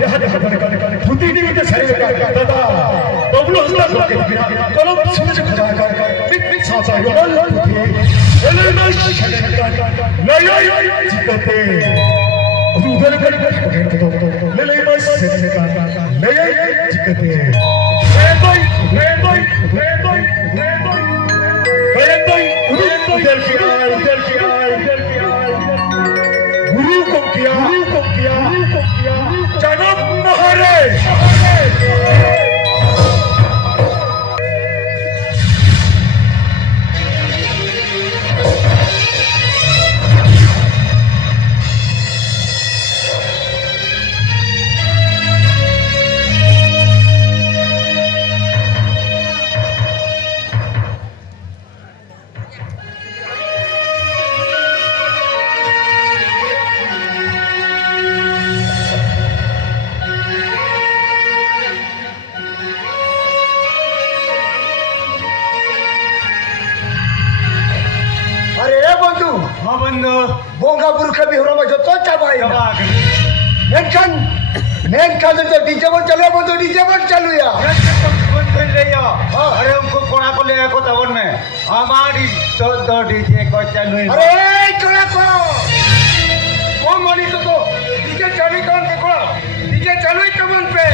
यहाँ देखा धुती नहीं होते शरीर का दादा बबलू हंसता लोग के बिना कलम सूरज खड़ा कर बिग बिग सासा योल उठे एले में शले नहीं चिकते उधर कर ले ले बस से नहीं चिकते रे भाई उधर किया गुरु को किया जन्म महारे बोंगा बुरखा भी हो रहा है जो तो चाबाई नेन खाते तो डीजे पर चलो वो तो डीजे पर चलो या अरे उनको कोना को ले को तवन में हमारी तो डीजे को चलो अरे कोना को वो मनी तो डीजे चली कौन के को डीजे चलो ही कमन पे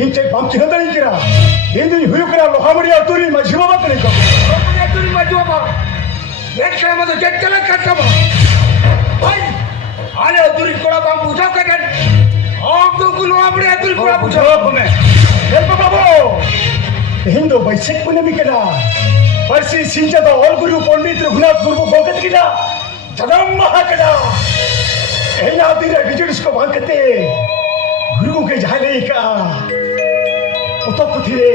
इंचे बम चिन्हता नहीं किरा इंदु हुयु करा लोहामड़ी अतुरी मझिवा मत नहीं को लोहामड़ी अतुरी मझिवा बा एक शाम तो जेट चला करता बा भाई आले अतुरी कोड़ा बम पूछा करन हम तो लोहामड़ी अतुरी कोड़ा पूछा हमें हे बाबा हिंदू बैसिक पुणे भी केना परसी सिंचा तो और गुरु पंडित रघुनाथ गुरु भगत किना जगम महाकना हे ना दिरे बिजड़स को भांगते गुरु के झाले का तो कुथिरे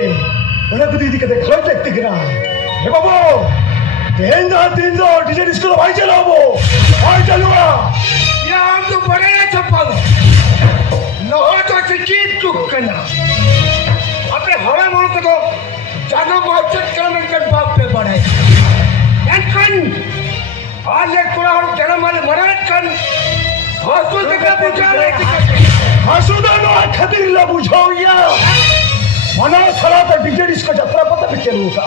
उन्हें कुछ दिक्कत है घर तक दिखना हे बाबू दिन दो डीजे डिस्को तो भाई चलाओ वो भाई चलूँगा ये हम तो बड़े हैं चप्पल न हो तो चिकीट चुप करना अपने हवा मोड़ को तो जाना मार्केट करने के बाप पे बढ़े लेकिन आज एक पूरा और जन्म वाले मराठ कन हासू तक पूछा नहीं हासू दानो खतरी ला बुझाओ या मना सला तो डीजे डिस्को जत्रा पता भी चलू का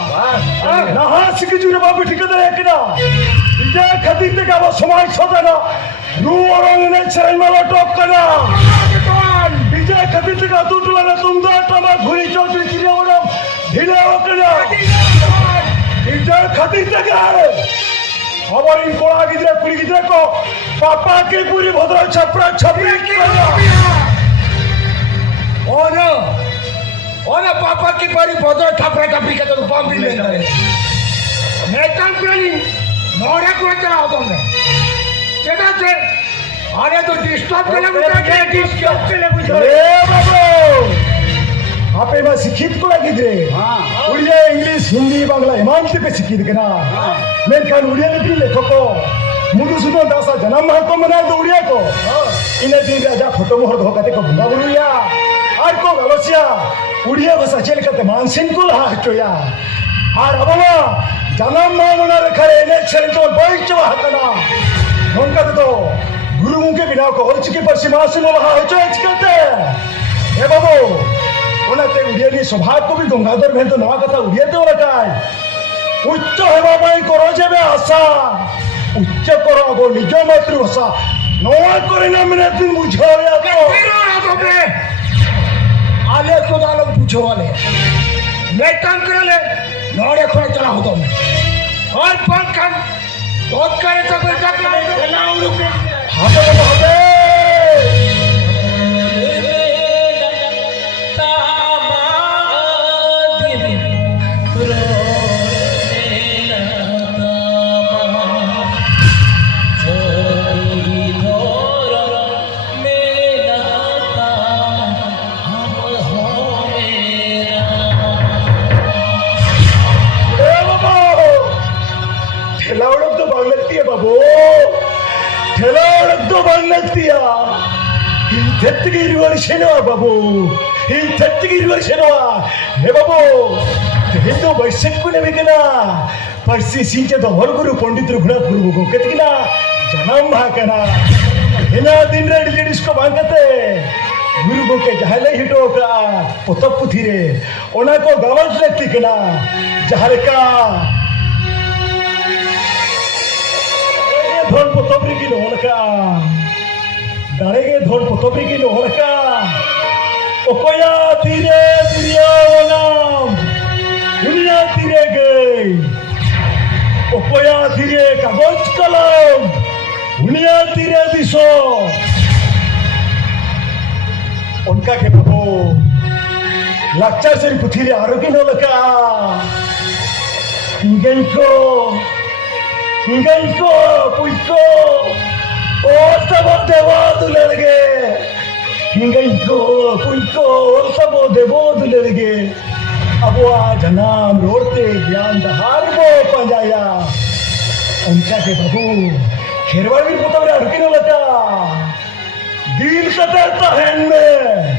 ना हास की जुने बाबू ठिकाना है कि ना डीजे खतरी तक अब समाज सोता ना नू और ने चरण वाला टॉप करना डीजे खतरी तक तू टुला ना तुम दो टमा घुरी चौचरी चिड़िया वाला ढीले हो करना डीजे खतरी तक हमारी कोड़ा गिद्रे पुरी गिद्रे को पापा की पूरी भद्रा छपरा छपरी करना और पापा की बड़ी भद्रा छपरा छपरी के तो बम भी ले रहे नेतान प्लानिंग नोड़ा को चलाओ तुमने केदा से अरे तो डिस्टर्ब केला म्हणजे डिस्टर्ब केला बुझो ए बाबू आपे में शिक्षित को लगी रे हाँ। उड़िया इंग्लिश हिंदी बांग्ला हिमांशु पे शिक्षित के ना मैं खान उड़िया लिपि लेखो को मधुसूदन दास जन्म माह को मना दो उड़िया को इन्हें दिन राजा फोटो मोहर धोखाते को भंगा बुड़िया और को गलसिया उड़िया भाषा चल करते मानसिन को लहा हटोया और अब ना जन्म माह मना रखा रे इन्हें चल तो बैठ चवा हटना उनका तो गुरु मुंह के बिना को और चिकी पर सिमासन लहा हटो करते हे बाबू ओनाते उड़ियानी स्वभाव को भी गंगाधर भेन तो नवा कथा उड़ियाते रखाय उच्च हेबा पाई करो जेबे आशा उच्च करो गो निज मातृभाषा नवा करे ना मने तुम बुझाया को तेरो ना तो बे आले को दालो पूछो वाले मैं काम करे ले नोड़े खोले चला हो तो मैं और पंख kan बहुत करे तो कोई तक ना रुके हाथे हाथे ತೆತ್ತಿಗೆ ವರ್ಷನವ ಬಾಬು ಈ ತೆತ್ತಿಗೆ ವರ್ಷನವ ಹೇ ಬಾಬು ಹಿಂದೂ ವೈಶಕ್ಕುನೆ ಬೇಕನ ಪರ್ಸಿ ಸಿಂಚದ ಹೊರಗುರು ಪಂಡಿತರು ಗುಣ ಗುರು ಕೆತ್ತಿನ ಜನಂ ಹಾಕನ ಏನ ದಿನ ರೆಡಿ ಲೇಡಿಸ್ಕೊ ಬಾಂಕತೆ गुरु के जहले हिटो का पोतप थीरे ओना को गवज लगती कना जहले का धन पोतपरी की लोन का डाले के धन पोतपरी की लोन का ओकोया धीरे दुनिया वनाम दुनिया धीरे गई ओकोया धीरे कागज कलम दुनिया धीरे दिसो उनका के बाबू लक्चर से पुथिले आरोग्य न लगा हिंगैको पुइको ओ सब देवा दुलरगे हिंगैको पुइको ओ सब देवो दुलरगे अब आ जनाम रोते ज्ञान दहार को पंजाया उनका के बाबू खेरवाड़ी पुतवरे आरोग्य न लगा दिल कतरता है में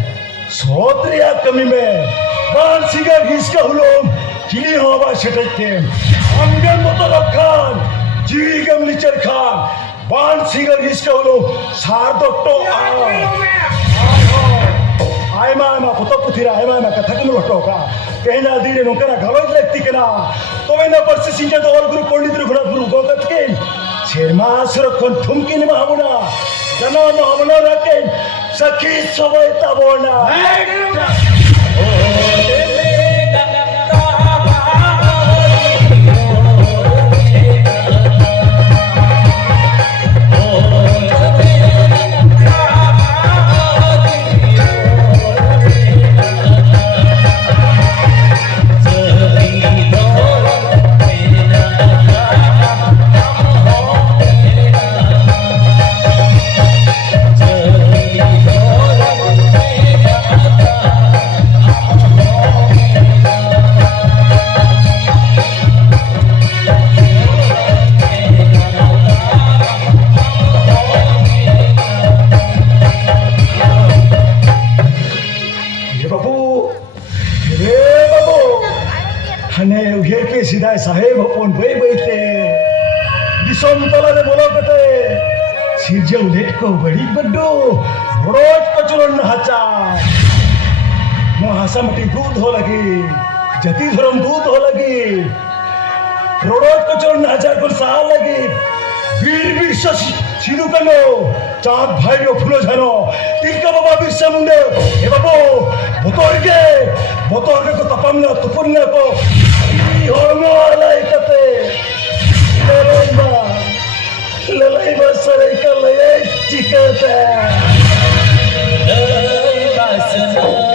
सोत्रिया कमी में बाल सिगर घिसका हुलोम चिली हवा शटके अंगन मुतलक खान जीरी गम लिचर खान बाल सिगर घिसका हुलोम सारदोट्टो आय मामा पुतप पुथिरा आय मामा कथा कम रोटो का कहना दीने नोकरा गलत लगती कना तो मैं ना परसे सिंजा तो और गुरु पंडित गुरु गुरु गोगत के शेरमा सुरखन ठुमकी नि मामुना जना मामला रखे सखी सवय तबोना सीधा साहेब अपन बई बैठे दिसम तला ने बोलो कते सिरजे उलेट को बड़ी बड्डो रोज को चलन हाचा मो हासा मटी दूध हो लगी जति धरम दूध हो लगी रोज को चलन हाचा को साल लगी वीर विश्व सिधु कनो चाँद भाई रो फुलो झनो तिलका बाबा विश्व मुंडे ए बाबू बोतोर के को तपमना तुपुरने को होनो alai kate lalai ba sarai ka lalai chikata lalai basna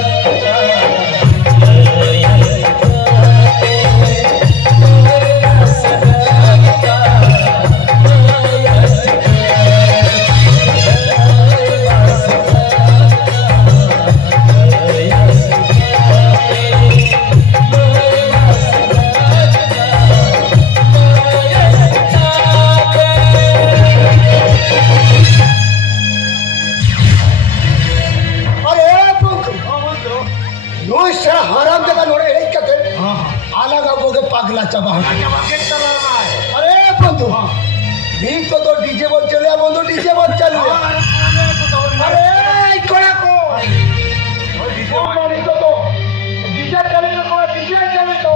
यो सर हराम जगा नोडे एक कते आला का बोगे पागलाचा बहाना अरे बंधू मी तो डीजे वर चले बंधू डीजे वर चले अरे कोणा को डीजे चले को डीजे चले तो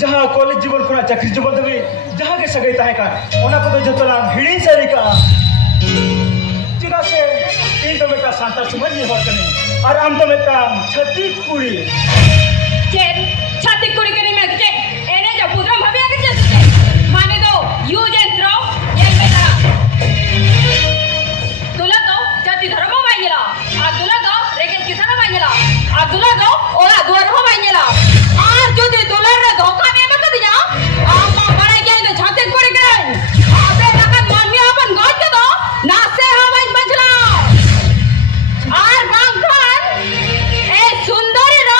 जहाँ कॉलेज जीवन खुना चाकरी जीवन दबे जहाँ के सगई ताहे का ओना को तो जतला हिड़ी सरी का चिदा से इन तो बेटा सांता सुमन नहीं होत नहीं और हम तो बेटा छती कुड़ी चेत छती कुड़ी के नहीं मैं के एने जो पुत्रम भाभी आके चलते माने दो यूज एंड थ्रो ये बेटा तुला दो छती धर्म मांगेला आ तुला दो रेके किसान मांगेला आ तुला दो ओरा दुआर हो मांगेला आ जो दे डॉलर रे धोखा ने मत दिया आ मा बड़े के ने छती कुड़ी के आबे लगा मम्मी अपन गोद के दो ना से हम बचला আর বাংখান এই সুন্দরীর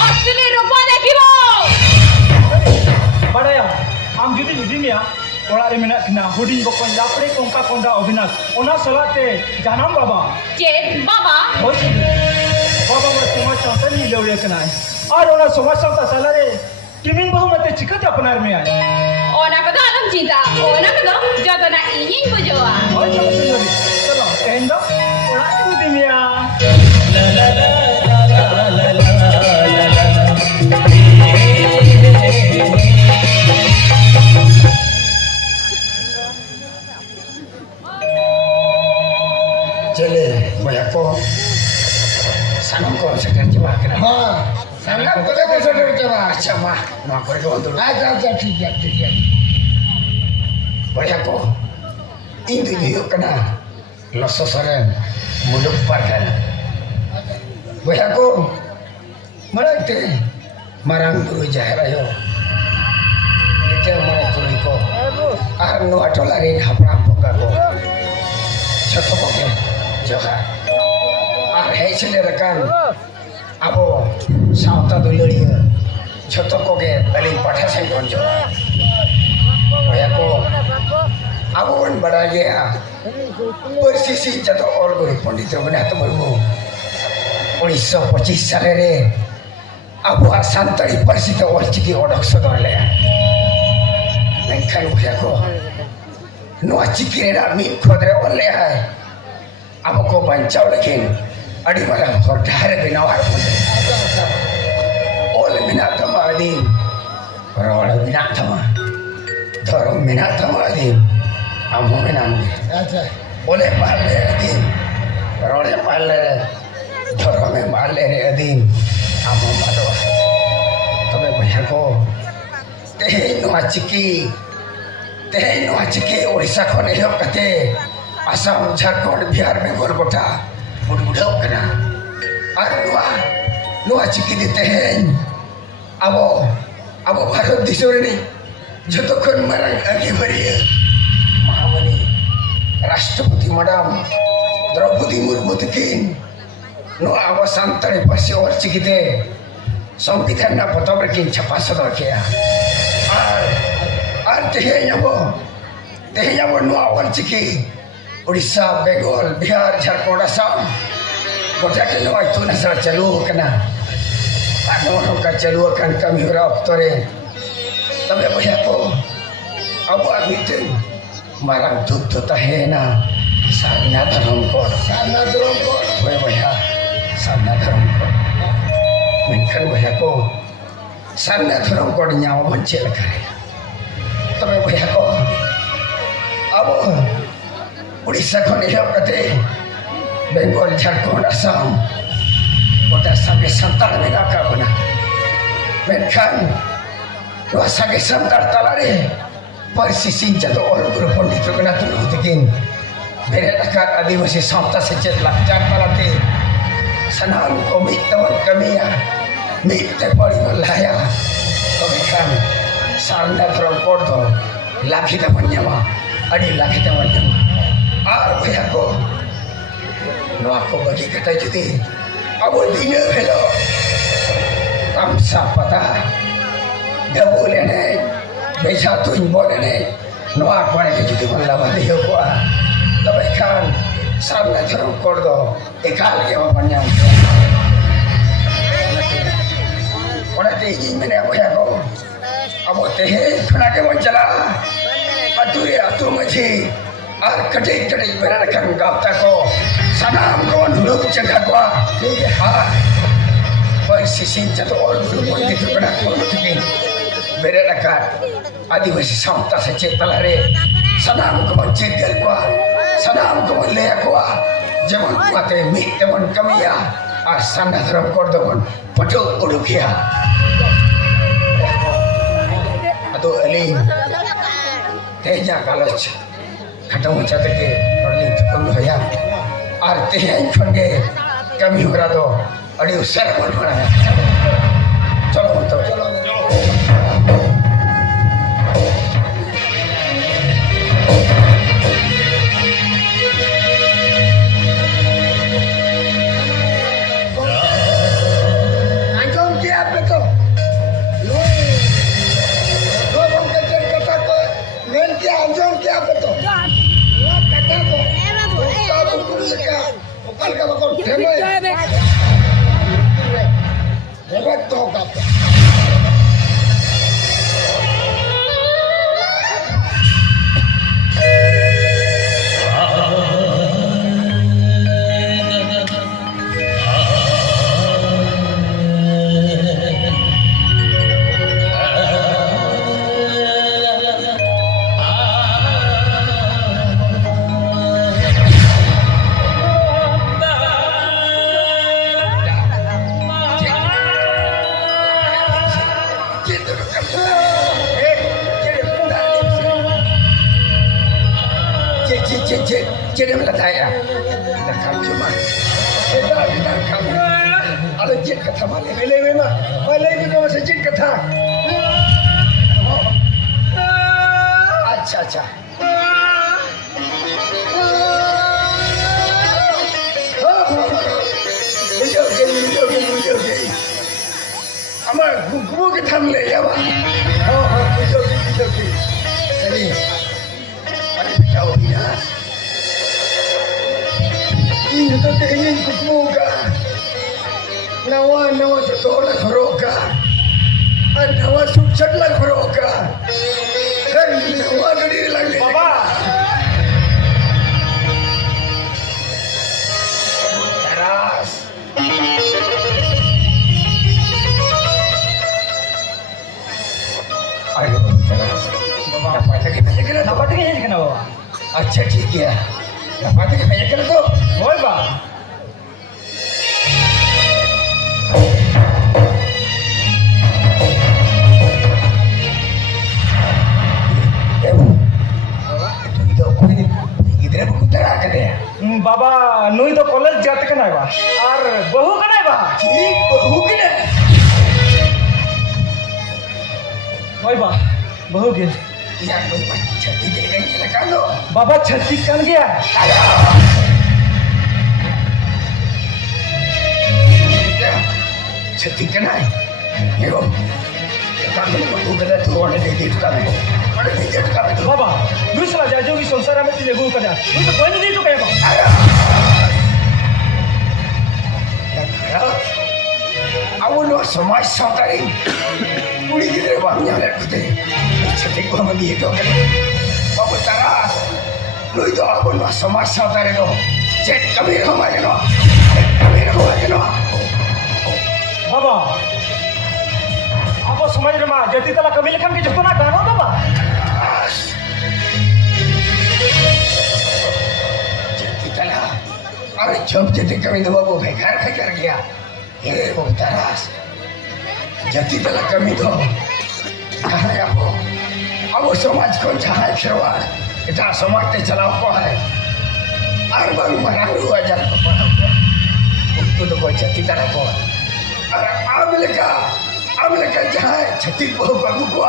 অশ্লীল রূপ দেখিব बड़ाया आम जुदी जुदी मिया ओड़ा रे मेना किना हुडिंग बकन लापड़े कोंका कोंदा अविनाश ओना सलाते जानम बाबा চেত বাবা होय बाबा मोर समाज चाहता नहीं लेवले कनाय और ओना समाज चाहता सालारे किमिन बहु मते चिकत अपनार में आए ওনা কত আলম চিন্তা ওনা কত যত না ইঞ্জিন বুঝোয়া होय चलो सुंदरी चलो कहंदा ओड़ा जुदी मिया चले banyak kok sanam kok sekarang coba kena हाँ sanam kok को सटर चबा अच्छा mah mau aku itu untuk अच्छा ठीक है banyak kok itu juga kena loso sore muluk parkan banyak kok mereka marang guru jahara yo itu mana guru ko nu atau lari hapram poka ko ছোট পক্ষে জহা আর এই ছেলেরাকান আবো সাঁওতা দুলড়িয়া ছোট কোকে বলি পাঠাছেন কোন জহা ভয়াকো আবো বড় গিয়া পরিস্থিতি যত অল করে পণ্ডিত রঘুনাথ মুর্মু 1925 সালে রে আবো সান্তাড়ি পরিস্থিতি Ol Chiki অডক সদরলে মেনখান ভয়াকো Noa cikirera min kodre oleh hai, abo ko bancau lakin, adi malam hordar binawar pun. Oleh minat tama adim, orang minat tama, dorong minat tama adim, amu minam. अच्छा Oleh malle adim, orang malle, dorong malle adim, amu mado. Kami banyak ko, teh noa ciki. तेरे आज के ओडिशा खोने हो कते असम झारखंड बिहार में गोलगोटा बुढ़बुढ़ाओ कना और नुआ चिकी देते हैं अब भारत दिशो रे जो तो कौन मरंग आगे बढ़िए महामनी राष्ट्रपति मैडम द्रौपदी मुर्मू तकिन नुआ अब सांतरे पसे और चिकी दे संविधान ना पता बरकिन छपा सदर किया আর তেহে যাব নোয়া ওয়ালচিকি উড়িষ্যা বেঙ্গল বিহার ঝাড়খণ্ড আসাম গোটা के নোয়া itu nasa চালু kena ano ka চালু akan kami hura oktore tabe boya ko abu abitin marang tutto tahena sarna dharam ko boya sarna dharam ko menkan boya ko sarna dharam ko nyawa mencel kare तबे भैया को अब उड़ीसा को निहब कते बेंगल झारखंड असम गोटा संगे संतान में का बना kan dua sage santar talare persising jatuh orang guru pondit kena tulu tikin beret akan adivasi samta secet lakcar talate sanam komik teman kami ya mik tepari malaya kami kan sanda terangkor to laki teman nyawa adi laki teman nyawa ar bayako no ako bagi kata jadi abo dina hello tamsa patah dah boleh naik bisa tuin boleh naik no ako na jadi malaman dia kuah tapi kan sana terangkor to ekal ya mapanya orang tinggi mana bayako abo teh kena ke mencela atu maji ar kadai berakan gapta ko sanam kawan dulu jaga ko ha persising jatuh orang dulu itu kena ko tikin berakan adivasi samta secet talare sanam kawan jaga ko sanam kawan le ko jaman mate mi teman kami ya ar sanda terang kordon padu udukia atau eling tehnya kalau kadang macam tu ke orang itu kami hayam artinya ikan ke kami berado ada usar mana chalo betul anjom siap betul nanti anjom siap betul kata ko kamu kumika bukan kamu kau demo hebat to kata jadi melataya nak kau cuma sedar nak kau ada jet kata mana lele memang lele itu nama sejet kata acha okay amar gugu ke thamle ya ba okay jadi ada tahu dia ini tu ingin kukuga, nawa jodoh lah beroga, nawa sukses lah beroga, kan nawa diri lagi. Bapa, teras, ayo teras, apa lagi kenapa? Acha ठीक है apa tu banyak kan tu boy ba बाबा नुई तो college जाते कना बा और बहु कना बा ठीक बहु कना बोय बा बहु के या नुई छत्ती दे गई लगा लो बाबा छत्ती कन गया छत्ती कना है ये रो कामे बहु कना तो वाले दे दे का वाले दे दे का बाबा नुई सला जाजो की संसार में तिले बहु कना नुई तो कोई नहीं तो कहे बा awal lo semua saudari, puli kita bangnya lekute, cetek gua mandi itu kan, bawa taras, lo itu awal lo semua saudari lo, cek kami rumah je lo, Baba, apa semua rumah, jadi telah kami lekam ke Jepun ada apa Baba? Jadi telah, jom jadi kami tu bawa bekar gaya. ये वो तरास जति बेला कमी दो जहाँ अब समाज को जहाँ खेवा इतना समाज ते चलाओ को है और बार मरा हुआ जब उनको तो कोई जति तरह को और अब लेका जहाँ छत्ती बहु बाबू को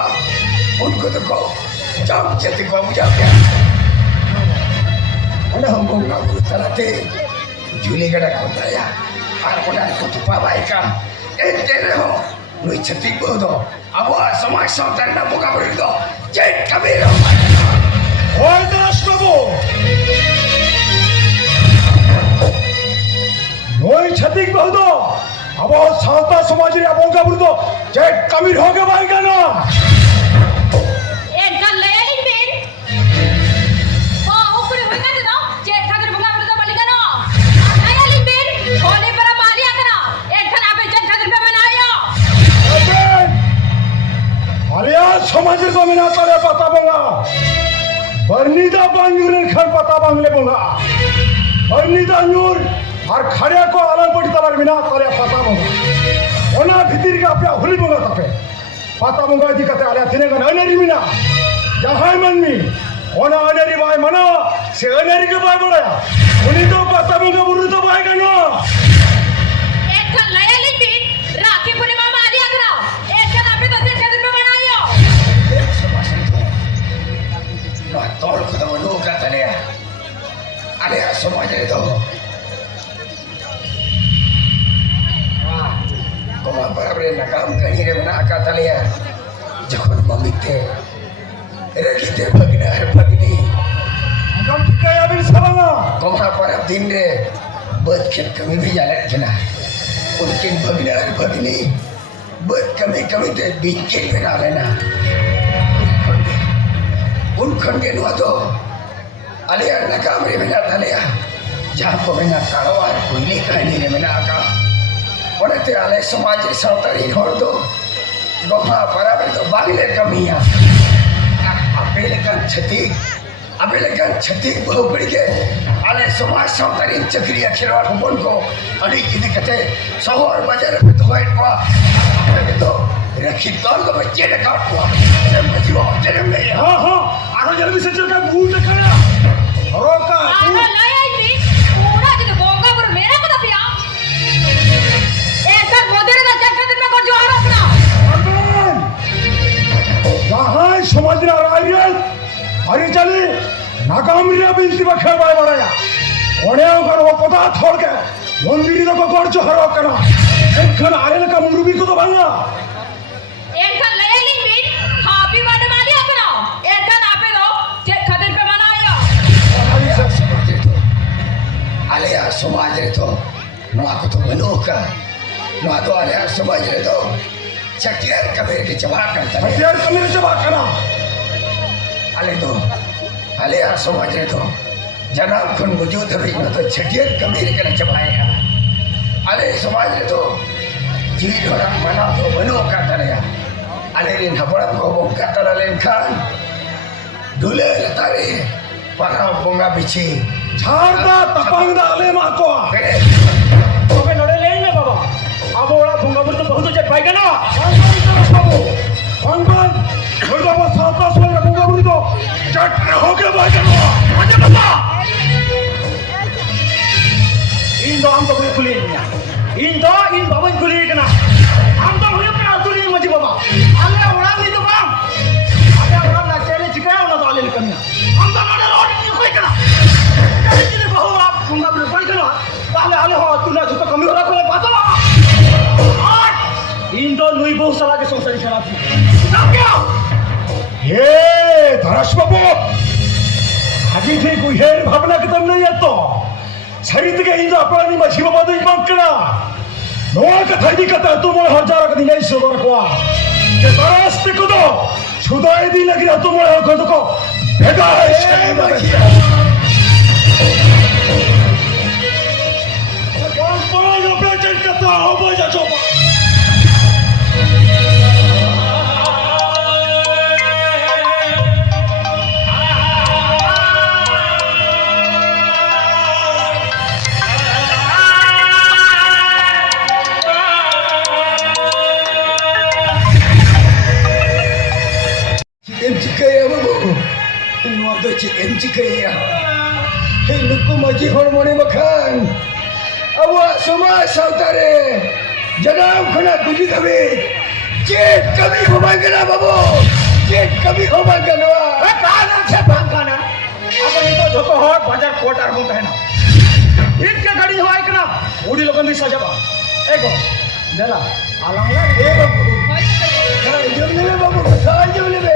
उनको तो को जब जति को मुझे क्या उन्हें हमको बाबू तरह थे झूले गड़ा को दया और उन्हें को तो पावाई का एक तेरे हो नुई छत्ती बहु दो अब समाज संतान ना बुका बड़ी दो जेट कबीर ওই দাসবাবু নই ছাতিক বহুদ আবার সাঁওতা সমাজের বঙ্গা বুড়দ যে কামির হোকে ভাই কেন একদম লয়ালি বেন ও উপরে হই না দাও যে ঠাকুর বঙ্গা বলতে বলি কেন লয়ালি বেন বলে পরা মালি আকনা একখান আপে যে ঠাকুর পে বানায়ো আলিয়া সমাজের জমিনা তারে পাতা বঙ্গা बर्नीदा बांगूर खर पता बांगले बोला बर्नीदा न्यूर और खड़े को अलग पड़ी तलार बिना तारे पता बोला ओना भीतर का अपना हुली बोला तपे पता बोला दिक्कत आले तिने का अनेरी बिना जहाँ मनमी ओना अनेरी बाय मना से अनेरी के बाय बोला उन्हीं तो पता बोला बुरु तो बाय कनो एक खन लयाली बेन राखी पूर्णिमा माली आकरा एक खन आपे तो ठाकुर पे बनायो तोड़ खुद वो का तले अरे समाज रे तो कोमा बराबर नाकाम कहीं रे बना का तले जखन मम्मी थे रखी थे भगना है भगनी हम ठीक है अभी सबना कोमा पर दिन रे बद खेत कमी भी जाने जना उनके भगना है भगनी बद कमी कमी ते बीच के बना लेना उन खंडे नुआ तो अलिया नकाम रे मेना तलिया जहाँ को मेना कारोबार कोई कहनी रे मेना आका पढ़ते आले समाज रे सावतारी होड़ दो गोहा बराबर तो बागले कमिया अपेले kan छती बहु बड़ी के आले समाज सावतारी चक्रिया खिलवाड़ बन को अड़ी इने कते शहर बाजार में तो वाइट पा तो रखी तौर को बच्चे ने काट हुआ जब बच्चों जन्म नहीं हाँ हाँ आरो जल्दी से चल का भूल दिखाया रोका आनो लयाली बेन पूरा जो बोंगा पर मेरा को दपिया एक मोदरे दा जे ठाकुर पे कर जो आरो अपना जहाँ समाज ना राय अरे चले नाकाम रिया बिनती बखर बाय बड़ाया ओने अगर वो पता छोड़ के मंदिर तो को कर जो हरो कना एक खन आरे का मुर्गी को तो भांगा एक खन लयाली बेन हैप्पी बर्थडे माली आकरा एक खन आपे दो जे ठाकुर पे बनायो आलिया समाज रे तो नुआ को तो बनो का नुआ तो आलिया समाज रे तो चकियार कबीर के जवाब करता है हथियार कमीर से बात करना आलिया समाज रे तो जनाब खुन वजूद भी न तो चकियार कबीर के चबाए है आले समाज रे तो जी ढोरा मना तो बनो का तरिया आले रे नबड़ा को बोंगा तरले खान दुले तारे परा बोंगा बिची झाड़दा तपंगदा आले माको तोके लड़े ले ना बाबा अब ओड़ा भुंगापुर तो बहुत जट भाई ना बाबू भगवान मुर्गा वो साता सोल रखूंगा बुरी तो चट हो के भाई करो आजा बाबा इन दो हम तो कोई खुली नहीं इन बाबा खुली के ना हम तो हुए पे आतुरी मजी बाबा आले ओड़ा नहीं तो बाम आले ओड़ा ना चले चिकाया ना तो आले कमिया हम तो लड़े रोड नहीं कोई कना चले बहु आप भुंगापुर कोई कना आले हो तू ना जो कमी होला कोई बात ना इन दो नुई बहु सला के संसारी खराब थी ना क्या ये धरस बाबू आगे थे कोई है भावना खत्म नहीं है तो सरित के इंजा अपनी मछली बाबा तो इमाम करा नोआ का थाई कता तू मोर हजार का दिन ऐसे दर को के दरस्ते को तो छुदाई दी लगी तू मोर को तो बेटा है कौन बोला जो प्रोजेक्ट करता हो बजा चोपा do chicken ya. Hei nuku maji hormone makan. Awak semua saudara. Jangan kena tuju kami. Cik kami homakan babu. Cik kami homakan wa. kanan se bangkana apa itu joko hor bazar kotar bon tahena hit ke gadi hoy kana udi logan di sajaba ego dela alang la Eh babu. হয় তবে Kau jom ni babu. Kau jom ni be.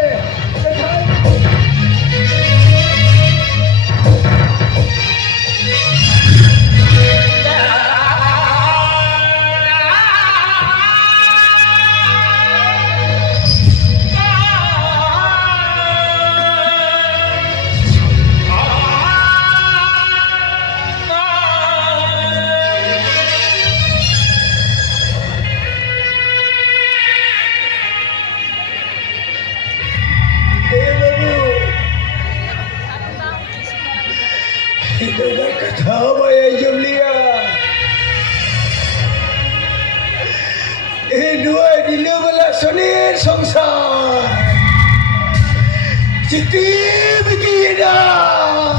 Itu dah kata apa ya Julia? Dua dila belah sonir songsar. Siti begini dah.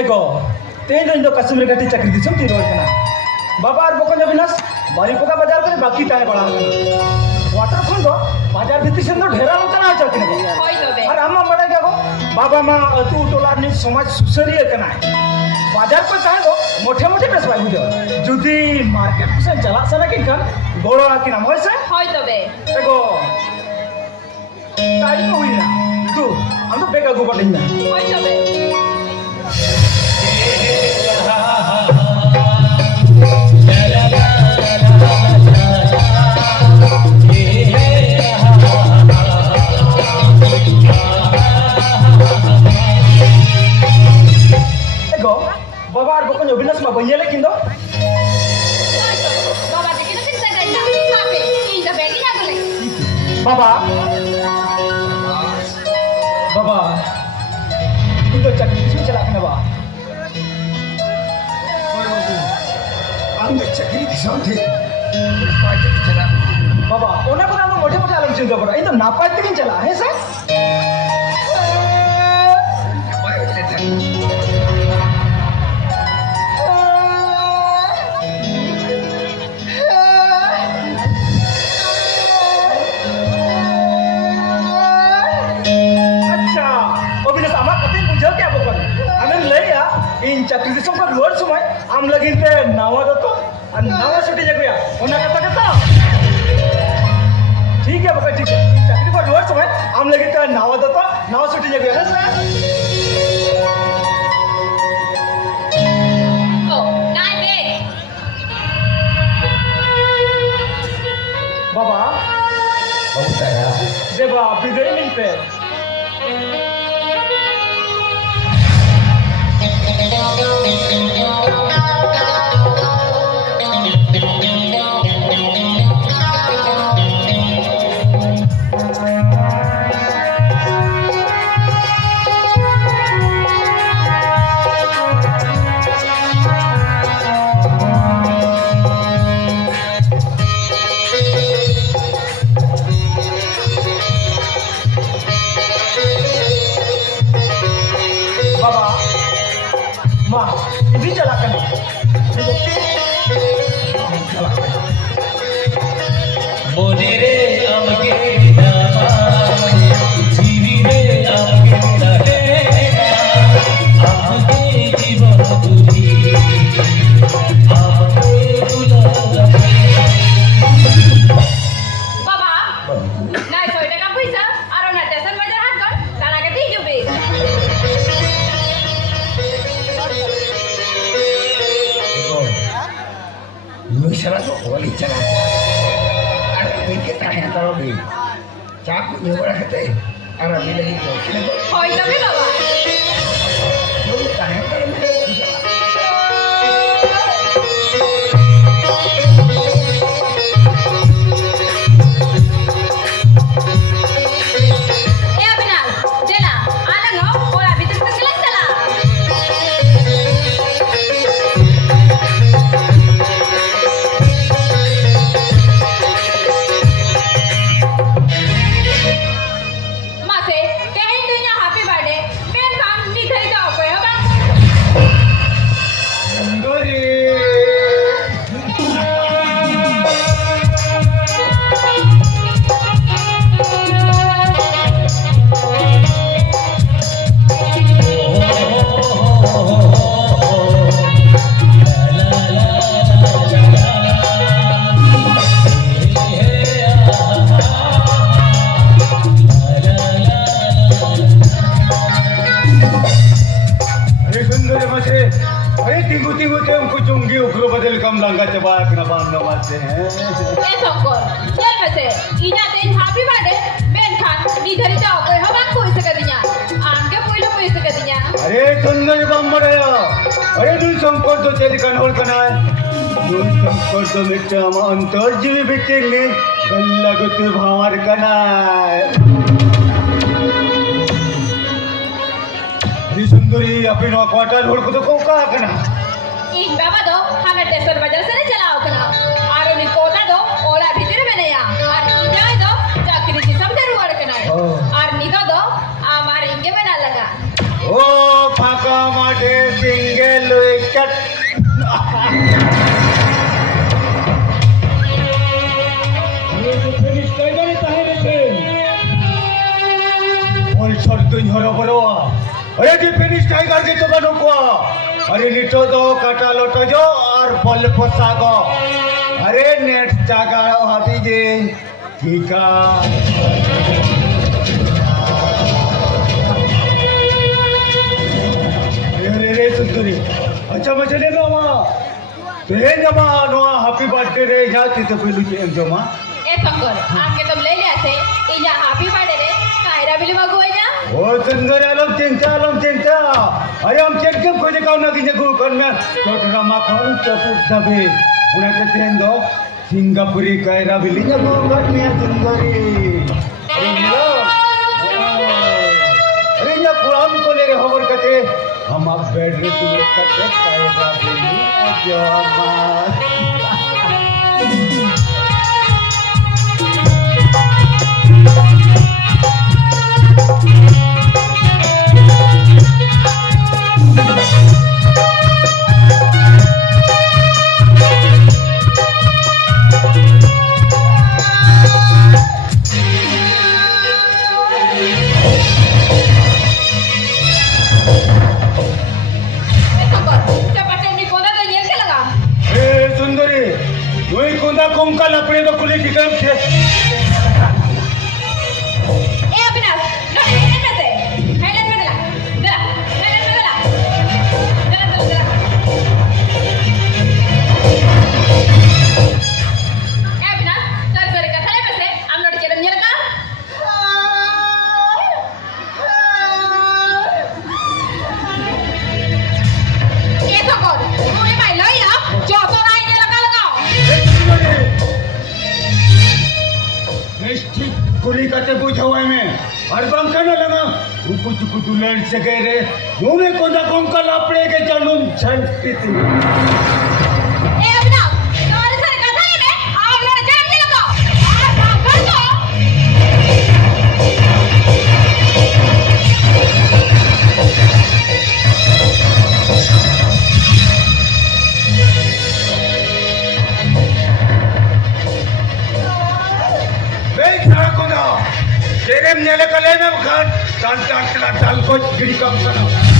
Ego, तेज इंदो customer गति चक्री दिसम ती road कना बाबा और बकन अविनाश बारीपोका बाजार करे बाकी ताने बड़ा वाटर खन दो बाजार भीतर से तो ढेरा में चला चलती है হয় তবে और अम्मा बड़ा क्या को बाबा माँ अतु टोला नि समाज सुसरी कना बाजार पर कहे दो मोटे मोटे बेस भाई बुझो जुदी मार्केट से चला सना के कर गोड़ो आकी ना मोय से হয় তবে ego टाइम हुई ना तू हम तो बेका गोबर लेना হয় তবে बाबा और बकन अविनाश मा बनिया लेकिन दो বাবা দেখি না চিন্তা করি না কাপে এইটা বেগি না গলে बाबा बाबा itu cakap itu celak kenapa Ang cakap di sana. Pagi di jalan. बाबा उन्हें पता हम मोटे मोटे आलम चिंता पड़ा itu नापात लेकिन चला है सर Baik letak. अच्छा अविनाश आमा कते बुझा क्या बकन हमें ले या इन चक्री दिसम का लोड समय आम लगिन पे नावा दो तो नावा छुटी जगया उन्हें कता ठीक है बकन ठीक है चक्री पर लोड समय आम लगिन पे नावा दो तो नावा छुटी जगया है सर ও নাই বে बाबा Bawa saya. देवा बिगड़े मिल पे बाबा माँ ini jalakan मोरे अमगे दामा mikir tanya kalau di cak nyoba kata arah bilang itu kenapa Hoy kami bawa. lu tanya kalau Eh Abinal, Jela, anak ngau, bola bitur keselan salah. Mase, kahin dunia happy birthday. Ben kam ni thari ka koy ba? सुंदरी अरे सुंदर मचे अरे tinggu tinggu ते हमको चुंगी उखरो बदल कम लंगा चबा kenapa anda masih Eh Songkor, jel mase, ina ten happy birthday. Ben kan ni thari ka koy ba koy sakadinya. Angge poilo koy sakadinya. अरे सुंदर बम्बड़या अरे तू संकोच तो तेरी कन्होल कनाय तू संकोच तो मिट्टे हम अंतर जीवी बिचेंगे गल्ला गुत भावर कनाय अरे सुंदरी अपनी नौ क्वार्टर होड़ को तो को का कना इन बाबा दो हमें टेस्टर बाजार से चलाओ कना आरो नि कोटा दो ओला भीतर में नहीं आ और इजा दो चाकरी की सब दर वर्क कना और निका दो हमारे इंगे बना लगा ओ फाका माटे सिंगल विकेट बोल छोड़ तू हरो बरो अरे जी फिनिश टाइगर के तो बनो को अरे निटो दो काटा लोटो जो और बॉल फसागो अरे नेट जागा हाथी जी ठीक है रे सुंदरी अच्छा मजे ले मामा ते जमा नो हैप्पी बर्थडे रे जाती तो पेलू जे जमा ए पंकर आके तुम ले ले से इजा हैप्पी बर्थडे रे कायरा बिल मगो इजा ओ सुंदर आलम चिंता अरे हम चेक जब खोजे काउ ना दिने को कर में तो ड्रामा खाऊं चपुक दबे उन्हें के तेन दो सिंगापुरी कायरा बिली ना को कर में सुंदरी अरे या कुरान को ले रे होवर कते हम आप बेड रे तू कते कायरा बिली जो हमार कोंका लपड़े तो कुली टिकम थे ए अविनाश लो हेलन में से हेलन में दला ए अविनाश सर सर का थले में से हम लोग चलन ये लगा ये तो कौन तू ये भाई लो या जो तो राई ने लगा निश्चित कुली काते बुझावे में हर बम करने लगा कुछ कुछ लड़ सके रे दोने को ना कोंका लपड़े के जन्म छंटी थी ए अविनाश तुम्हारे सर का थले में आप लोग जानने लगा और काम कर दो तेरे मेले कले में खान टाल को गिरी कम करो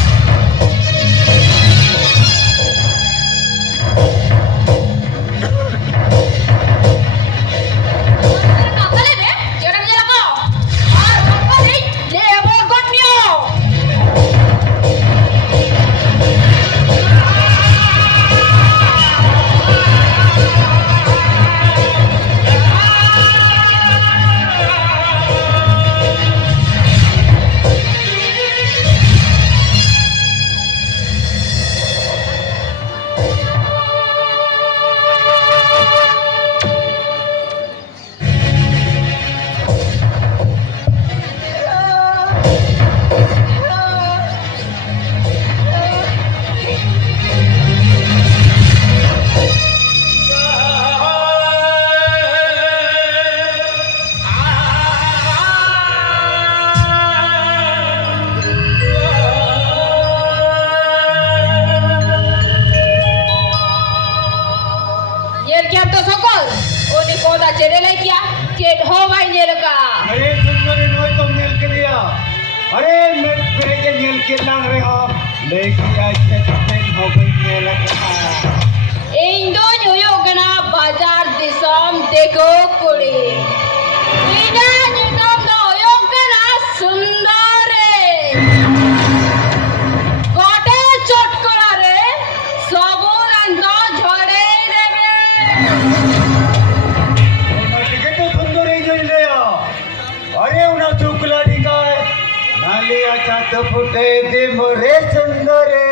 चेट हो भाई ये लगा अरे सुंदरी नोय तो मेल के दिया अरे मैं के मेल के लांग रहे हो लेकिन आज तक हो गई मेल का Indo nyuyo kena bazar disam deko kuri. Ina nyuyo nyuyo kena sundare. Kote chotkora re, sabun ando jhode debe. ठीक तो सुंदरी जो ले आ अरे उना चुकला दिखाए नाली अच्छा तो फुटे दे मोरे सुंदरे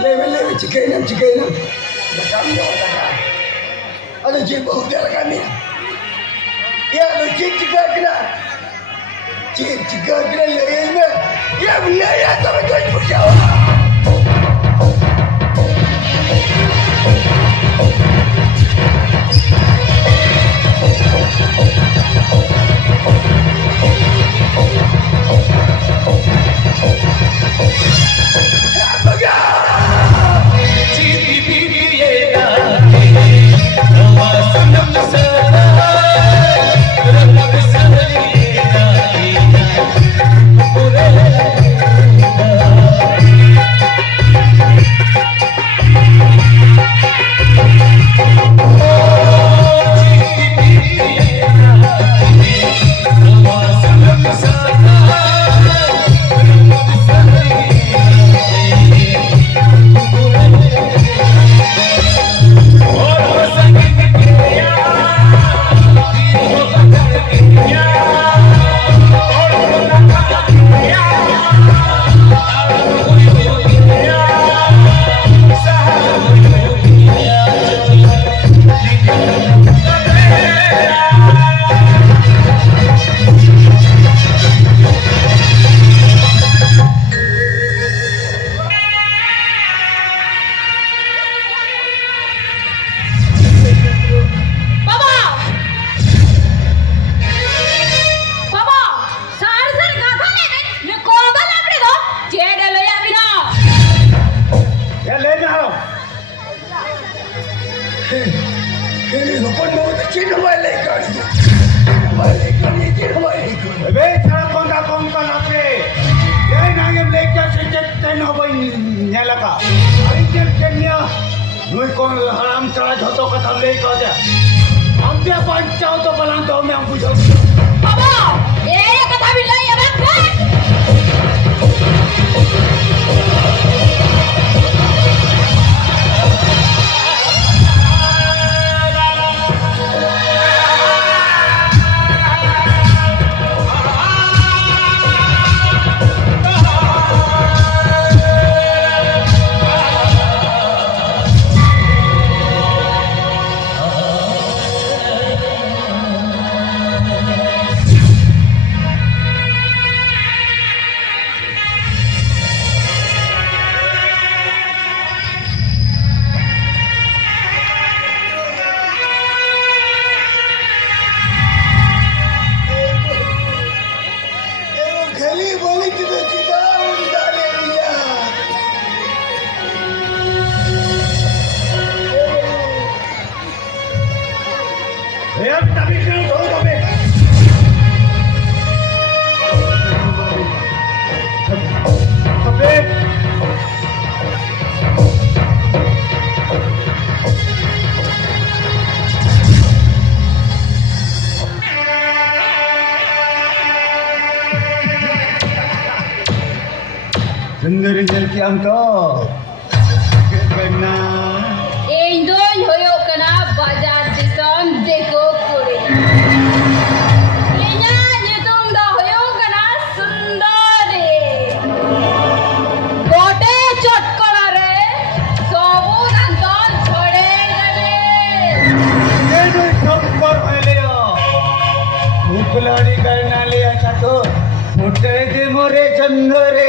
Lewe cikainam Bakam dia kata ada jibu dia kami ya lo cik juga kena lewe ya boleh ya tapi kau ikut jawab Ini bukan mau cina balik kan? Balik kan ini cina balik kan? अबे सारा कौन का नापे ये नायम लेके से तेन हो गई न्याला का अरे के केन्या नुई कौन हराम चला झोतो का तब ले को जा हम ते पंचाओ तो बलान तो मैं बुझो बाबा ये कथा भी ले ये बात सुंदरी जल की अंको करना Indo nyuyo kena bazar disam deko kuri. Inya nyutum dah hoyo kena sundare. Kote chotkora re, sabun ando jhode debe. ये जो सब पर पहले हो मुकलाड़ी करना लिया था तो फुटे दे मोरे Chandare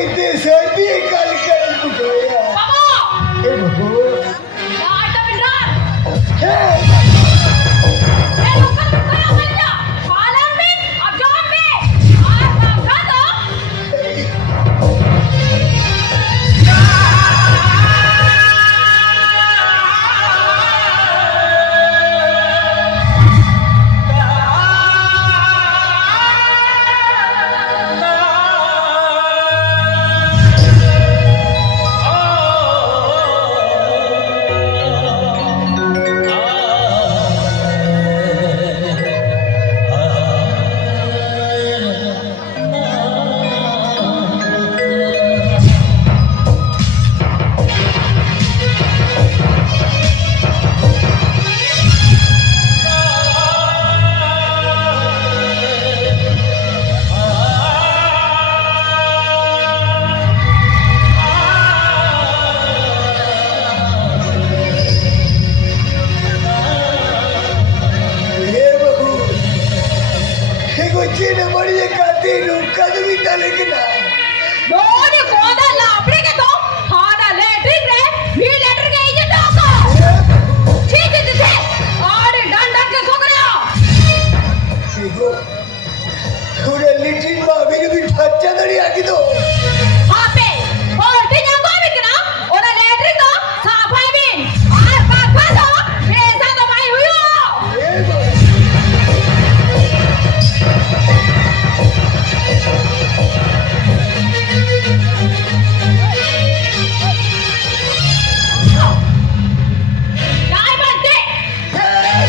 itu sedih kali-kali budaya. Babu, Babu. ya ada benar. Hei. Bukan sekarang saja. Malam ni, abjad ni. Apa kata? Hei babu. Hei kau cina mari je kati nu kadu kita lagi na. ನೋಡಿ ಕೋದಲ್ಲ ಅಪ್ರಿಗೆ ತೋ ಹಾನ letter ರೆ ಈ letter ಗೆ ಇಜೆ Taco ಛೀ ಛೀ ಛೀ ಆರೆ ಡಂಡ के कोकरिया Ego. Sudah litin babi ni bicara dari lagi tu. हापे और ते जागो बिकना और लेटर को साफाई बिन और पापा तो पैसा तो भाई हुयो Hei babu. काय बनते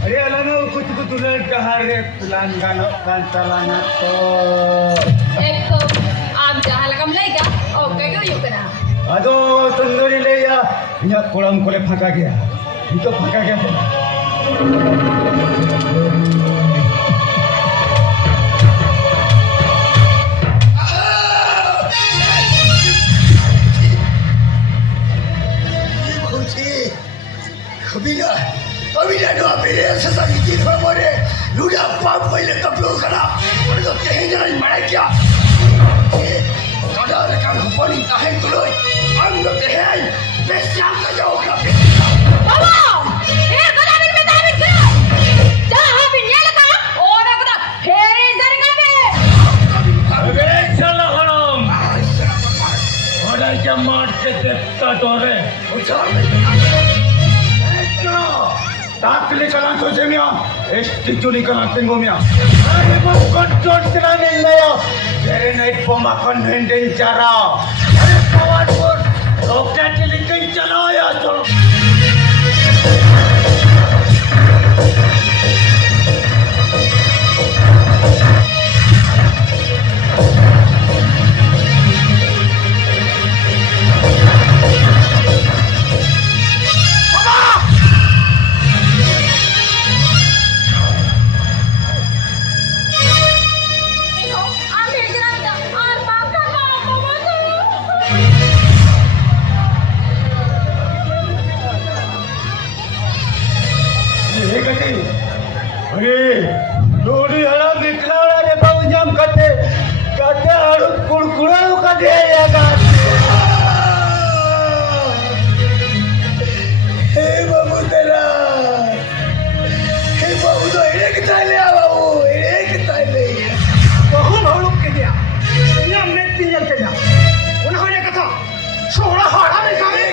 Ari alam na kutu tulan kahare tulan ganok kan talana to. एक तो आप जहाँ लगम लेगा और कहीं को युकना Ado tunduri le ya nya kolam kole phaka gaya. Itu phaka gaya. Kunci. Kabila dua pilih sesak itu bermore. Luda apa boleh kaplo kena. Orang tu kehilangan mana kia. Kada lekang kuponi tahan tuloi. Anda kehilangan. Besiam saja orang. बाबा ये कदा बिन में दाबिन के जहाँ बिन ये लगा और कदा फेरे जरगा में अरे चलो हराम और जमात से देखता तो रे Ucar. Takli kalan to jemia. Estijuli kalan tengomia. अरे वो कंट्रोल चलाने नया Jere naik pemakan henden cara. अरे कावाट पर डॉक्टर टेलीकन चलाओ या चलो कुड़कुड़ा का दे जाएगा हे बाबू तेरा हे बाबू तो एक ताले आ बाबू एक ताले बहु भावुक के दिया या मैं तीन के दिया उन्होंने कहा छोड़ा हाड़ा में खाए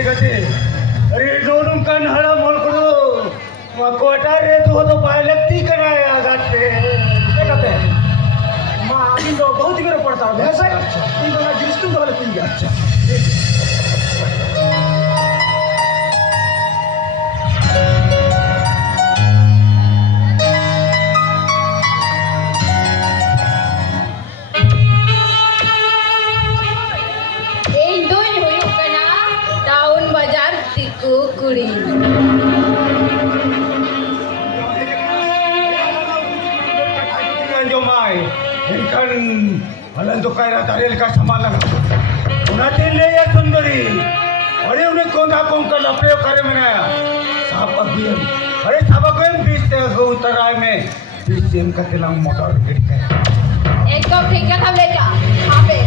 अरे दोनों कन हड़ा मोल करो कोटा रे तो पायलटी कराया गाते कहते माँ इन लोग बहुत ही मेरे पड़ता है ऐसा इन लोग जिस तुम वाले पी गया अच्छा Kukuri. जो माय इनकन हलन तो कायरा तारेल का सामान लगा उन्हें ले या सुंदरी अरे उन्हें कौन था कौन का लपड़े करे मनाया साहब अभी अरे साहब को बीच से उतराय में बीच से इनका तिलंग मोटर गिर गया एकदम ठीक है हम ले जा यहाँ पे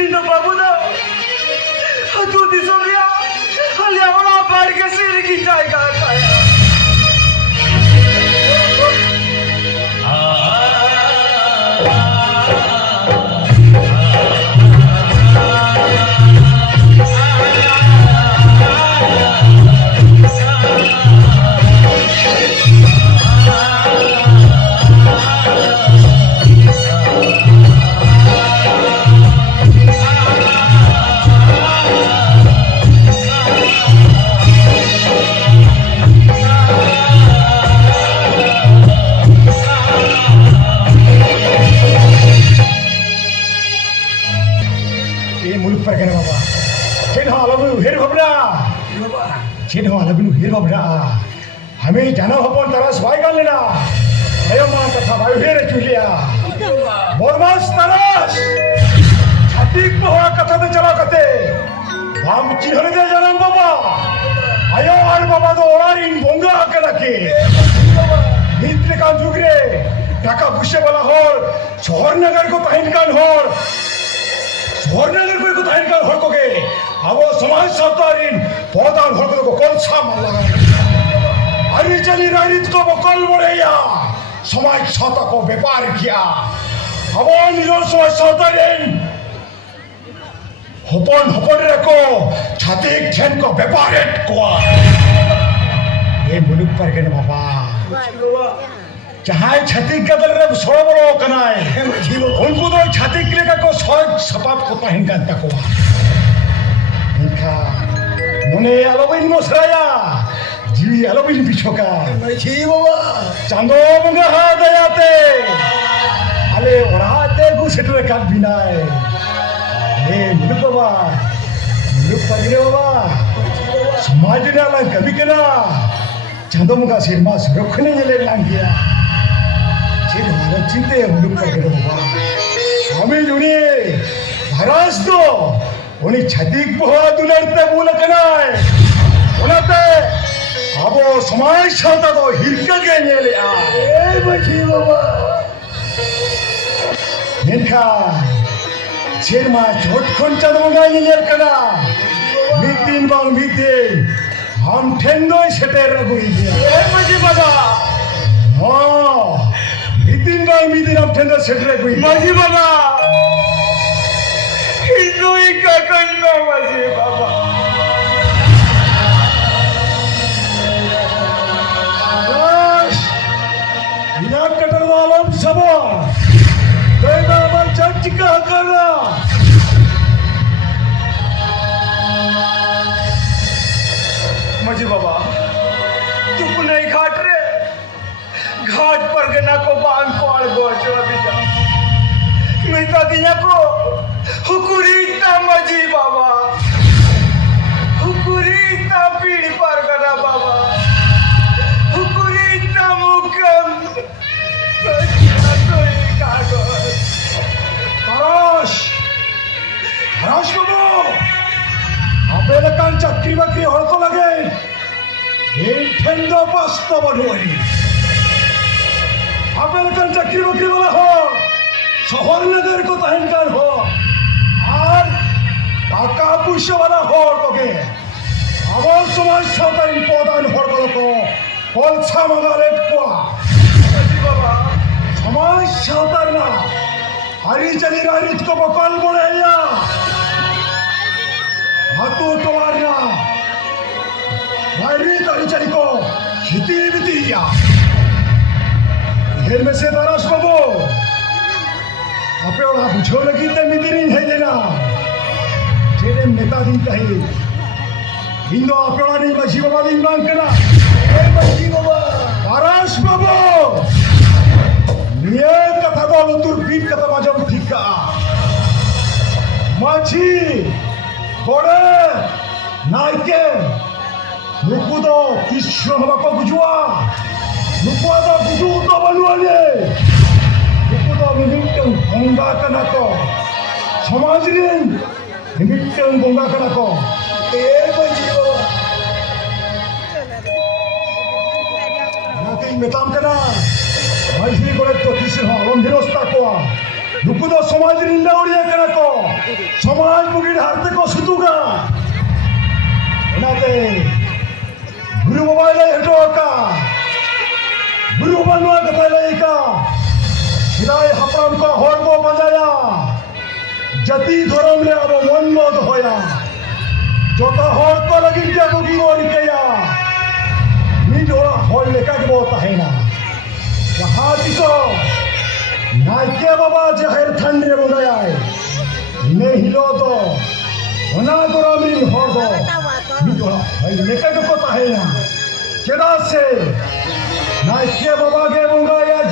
इन बाबू दा तू दिसो रिया हले वाला बाहर के सिर की जाएगा हमें जाना हपन तरस भाई गाल लेना अयो मां तथा भाई हेर चुलिया बदमाश तरस छातीक बहा कथा ते चला कते हम चिहरे दे जनम बाबा अयो आर बाबा तो ओरार इन बोंगा आकला के मित्र का जुगरे टाका पुष्य वाला होर शहर नगर को ताहिन कान होर शहर नगर को ताहिन कान होर को के अब समाज सतारिन पौधान होर को कौन सा माला अरे चली रानीत को बकल बोलेया समाज सता को व्यापार किया अब निजर समाज सतारिन हपन रखो छातीक छेन को व्यापार को ये मुलुक पर के बाबा चाहे छातीक का दल रे सोलो बोलो कनाए उनको तो छातीक के लिए को सोच सपाप को ताहिन का तको इनका मुने अलोबिन मोसराया जी अलोबिन बिछोका जी बाबा चांदो मंगा हा दयाते अले ओराते गुसेटरे काट बिनाए ए मुलुक बाबा मुलुक पगरे बाबा समाज ने ला कभी केना चांदो मंगा सिरमा सुरखने ले लांगिया सिर हमारा चिंते मुलुक पगरे बाबा हमें जुनी भरास दो उन्हें छातीक बहा दुलरते बोल कनाए उनाते अब समाज साता तो हिरका के नेले आ ए बची बाबा निका सिरमा छोट खन चांदो मंगा नेल कना मितिन बांग मितिन हम ठेंदो सेटे रगुई दिया ए बची बाबा हां मितिन बांग मितिन हम ठेंदो सेटे रगुई बची बाबा हिंदुई का कन्ना बची बाबा बिना कटर वालम सबा कहना मन चर्च का करना मजी बाबा चुप नहीं घाट रे घाट पर गना को बांध पाड़ गोचो दिया मैं तो दिया को हुकुरीता मजी बाबा हुकुरीता पीड़ पर गना बाबा हुकुरीता मुकम हराश बाबू आपले कान चक्री बकरी हळको लागे हे ठेंदो पास्तो बडुई आपले कान चक्री बकरी वाला हो शहर नगर को ताहिन कान हो और टाका पुष्य वाला हो कोके आवाज समाज सातारी पौधान हड़को को कलसा मगाले को बाबा समाज सातार ना हरी चली रानीत को बकल बोलेया हाथों टोवारना वायरी तारी चली को हिती बितिया इधर में से दारास बाबू आपे ओला बुझो लगी ते मिदिरिन है देना जेरे नेता दिन ताही हिंदो आपे ओला नहीं मजी बाबा दिन मांग करना ए मजी बाबा दारास बाबू ये कथा बोलो तुर बीट कथा मजम ठीक का माची बड़े नायके नुकुदो कृष्ण हमाको बुझुआ नुकुदो बुझु तो बनुआले नुकुदो निमित्तम गंगा कनाको समाज rin निमित्तम गंगा कनाको ए बजियो नाते मेताम कना माइसी कोले तो कृष्ण अलम दिनोस्ता को नुकुदो समाज rin लाउरिया कनाको समाजमुखी ढालते को सुतूगा बनाते गुरु मोबाइल हटो का गुरु बनवा कथा का हिदाय हपराम का होड़ को बजाया जति धर्म ले अब मन मत होया जोता होड़ को लगी क्या बुगी और किया नीडोड़ा होड़ लेका के बहुत है ना कहाँ किसो नाइके बाबा जहर ठंडे बनाया है नहीं लो तो होना तो रामी होड़ दो नीडोड़ा होड़ लेका के बहुत है ना केदा से नाइके बाबा के बुंगाया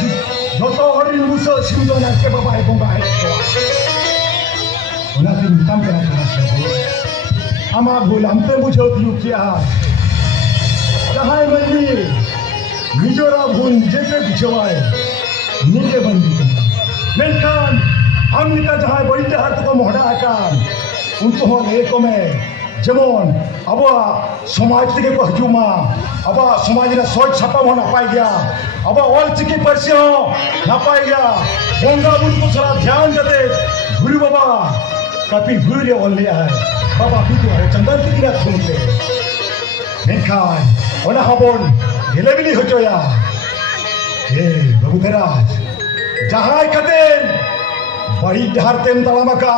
जोतो हरिन मुसो सिंधो नाइके बाबा है बुंगा है होना तो नितम करा हमा भूल हमते मुझे उपयोग किया जहाँ मंदिर मिजोरा भूल जेके बिछवाए नीचे बंदी मेनखान हम निका जहाँ बड़ी हाथ को मोहरा आकार उनको हो एक में जेमन अब समाज के को हजुमा अब समाज ने सोच छापा हो ना पाई गया अब ऑल चिकी परसी हो ना पाई गया गंगा बुन को सारा ध्यान देते गुरु बाबा कभी गुरु ले ऑल लिया है बाबा भी तो है चंदन की किरा सुनते मेनखान ओना हबोन ढिलेबिली हो जोया ए बबुधराज जहाँ कदेन बड़ी ढारतेम तलामका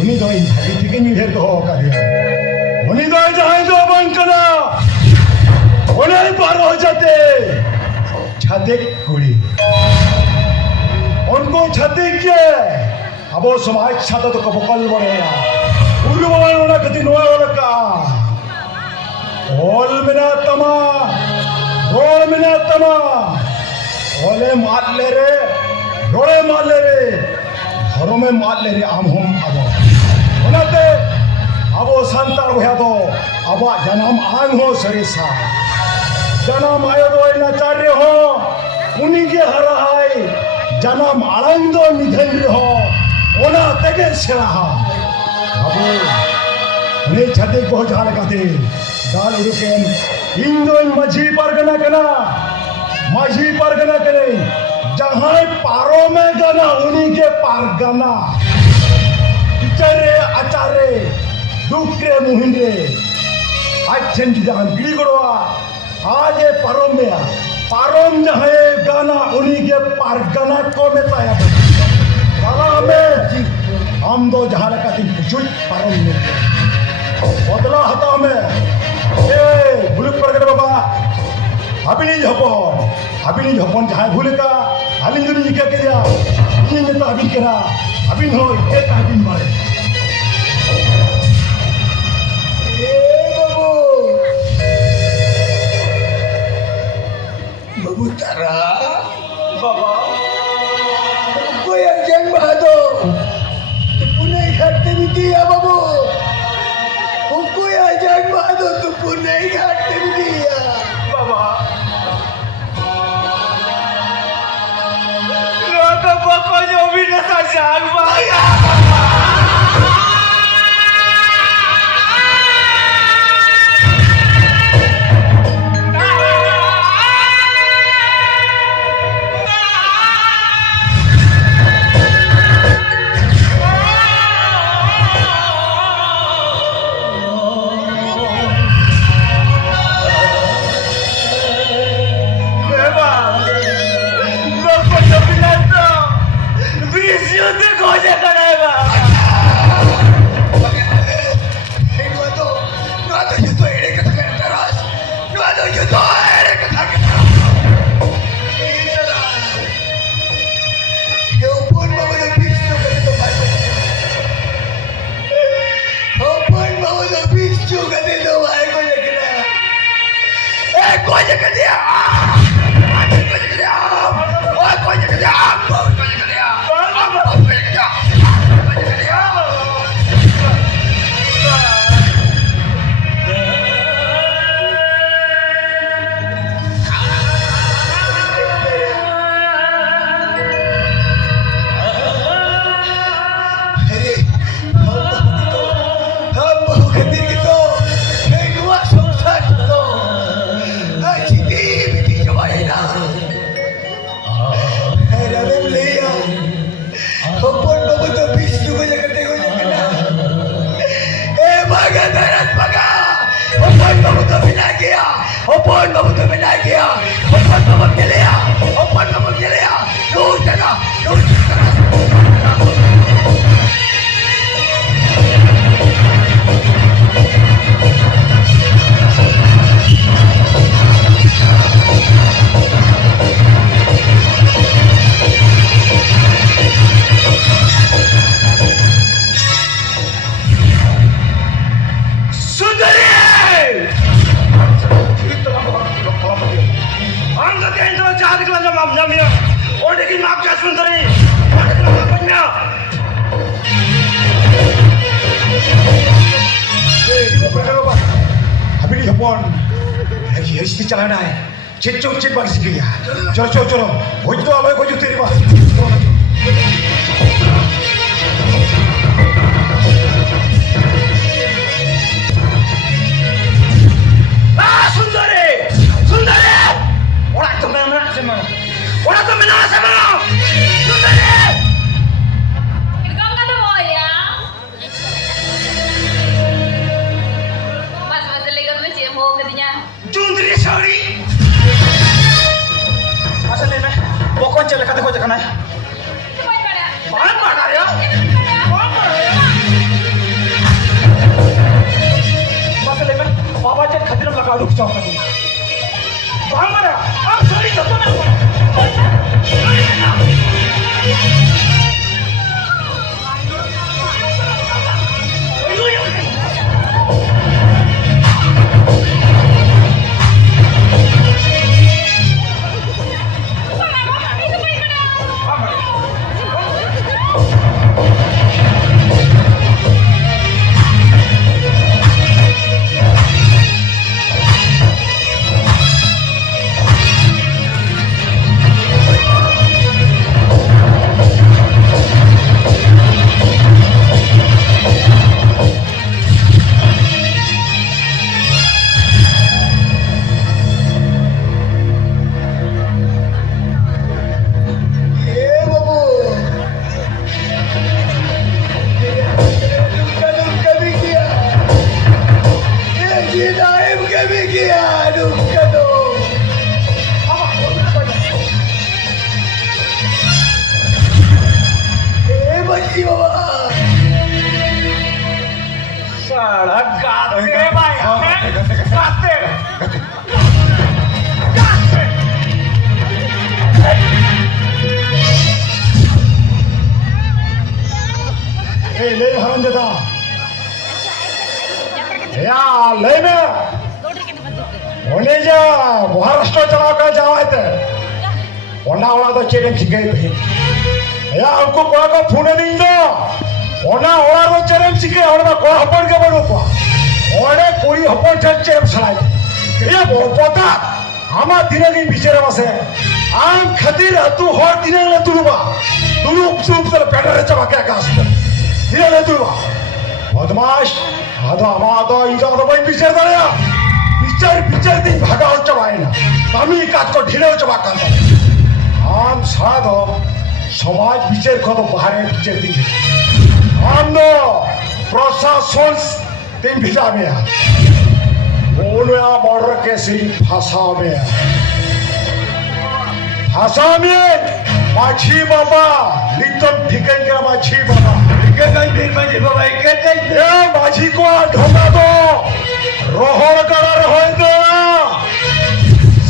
उन्हीं दो इन भाई ठीक नहीं है तो का दिया उन्हीं दो जहाँ दो बंकना उन्हें पार हो जाते छाते कुड़ी उनको छाते के अब वो समाज छाता तो कब कल बढ़ेगा उर्ग बवाल होना कति नोए हो रखा ओल मिना तमा रोल मिना तमा ओले मार ले रे रोले मार ले रे घरों में मार ले रे आम हम अब होनाते अब वो संतान हुआ तो अब जन्म आंग हो सरिसा जन्म आयो तो नाचार्य हो उन्हीं के हरा है जन्म आलंग दो निधन हो ओना तेगे सेवा अब ने छते को झाड़ काते दाल उड़केन इंदो मझी परगना कना मझी परगना करे जहाँ पारो में गना उन्हीं के पार गना इचारे आचारे दुक्रे मुहिंदे आज चंद जहाँ गिरी गड़वा आज ये पारों में पारों जहाँ गाना उन्हीं के पार गना को में ताया गाना में हम दो जहाँ लगा थी कुछ पारों में बदला हता में ए बुलक परगट बाबा अभी नहीं झपन जहाँ भूले का हालिंग दुनी क्या किया ये में तो अभी करा अभी हो एक अभी मारे बाबू तारा बाबा कोई अर्जन बहादो तो पुणे घाटते भी दिया बाबू कोई अर्जन बहादो तो पुणे घाटते भी दिया बाबा लोग बको जो भी नशा जाग पाया खोजे कराएगा Open babu to mena dia. Open babu kelea. Open babu kelea. Dur tena. Dur tena. Sundari! Angkat yang itu jahat kelas maaf jamnya. Orang ini maaf jas Sundari. Orang ini maaf punya. अभी नहीं हपन ये इसकी चलाना है चिट्चो chit बार सीख गया चलो चलो चलो हो तो आलो को जो तेरी बात Sundari! Sundari! Orang tu mana sama? Orang tu mana sama? Sundari! Ikaw ka na mo, ya? Mas masaligan mo siya mo kadinya. Sundari sorry. असल में वो कौन चले कते को जकना है Tumoy ka na. Mana mana ya? असल में बाबा जी खतरे में लगा रुक जाओ वहां मारा अब सॉरी तो ना साला गाते भाई गाते ए ले हरम देता या ले में होने जा महाराष्ट्र चला कर जावा थे ओना ओना तो चेरे चिगे थे या हमको कोई को फोन नहीं दो ओना ओना तो चेरे चिगे ओना को हपन के बड़ो को ओने कोई हपन चचे छलाई ये पता आमा दिने दिन बिचारे बसे आम खतिर तू हर दिने ले तुलबा तुलु सुप तर पेडरे चबा क्या कास दिने ले तुलबा बदमाश आधा आधा इनका तो भाई बिचार दरिया बिचार दिन भागा हो चबाए ना तामी काट को ढीले हो चबा कांता आम साधो समाज बिचार को तो बाहर बिचार दिन आम नो प्रशासन दिन भिजा में बोलया मर्डर केस फांसा में फांसा में माछी बाबा लिटन ठिकान के माछी बाबा माजी बाबा ए माछी को ढोंगा दो रोहर कलर हो दो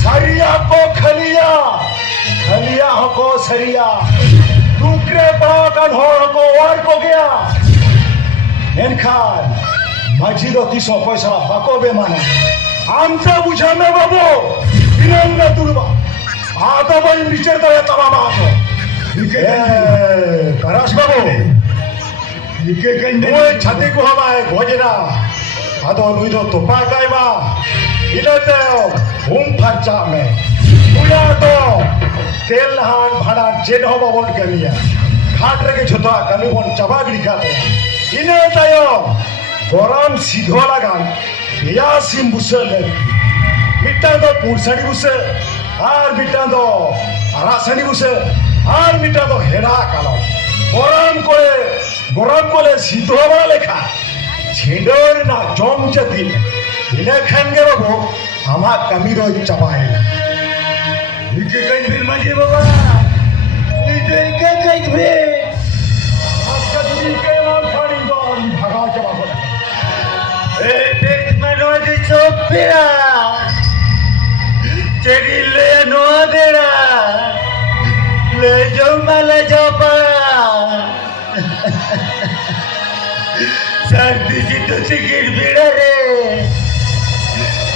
सरिया को खलिया खलिया को सरिया टुकड़े पाव का ढोर को और को गया एनखान माझी दो 300 पैसा बाको बेमाना आमचा बुझा में बाबू इनंगा तुलबा आता बाई विचार तो तबा बाबू करास बाबू ओए छाती को हमारे भोजना आदो नुइदो तो पाकाई बा इलते घूम फच्चा में पुया तो तेल हान भाड़ा जेन हो बाबन करिया खाट रे के छोटा कनु बन चबा गिरी खाते इने तायो गरम सीधो लागान या सिम बुसल मिटा तो पुरसाड़ी बुसे आर मिटा तो आरासानी बुसे आर मिटा तो हेड़ा कालो गरम कोले सीधो बड़ा लेखा छेडोर ना जम चती इने खान के बाबू आम्हा कमी रोज चबायला इथे काही फिर म्हणजे बाबा इथे काय काही फिर आजच्या तुम्ही काय माणसाने जाऊन भगावच्या बाबा ए तेच मनवाची चोपिरा चेरी ले नो देरा ले जाऊ मला झोपळा सर्दीची तुझी गिरबिड रे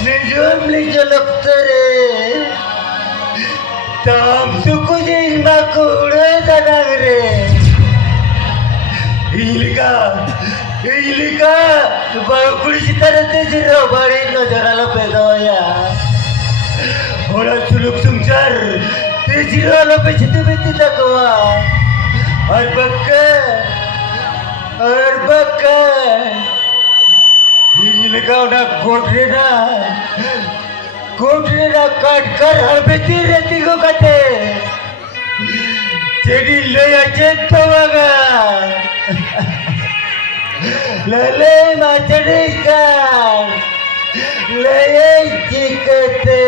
निजोमलीचं लपत रे ताम सुकू देईन माकुड जाणार रे इलिका बाळकुळीची तरच त्याची रबाळी नजराला पेगावया होळा सुलूक तुमच्यार ते जिराला पैसे तुम्ही ती दाखवा और बक्का इलिका ना कोटरे ना काट कर हड़बेती रहती को कते चेरी ले आचे तो मगा लले माचड़ी का ले चिकते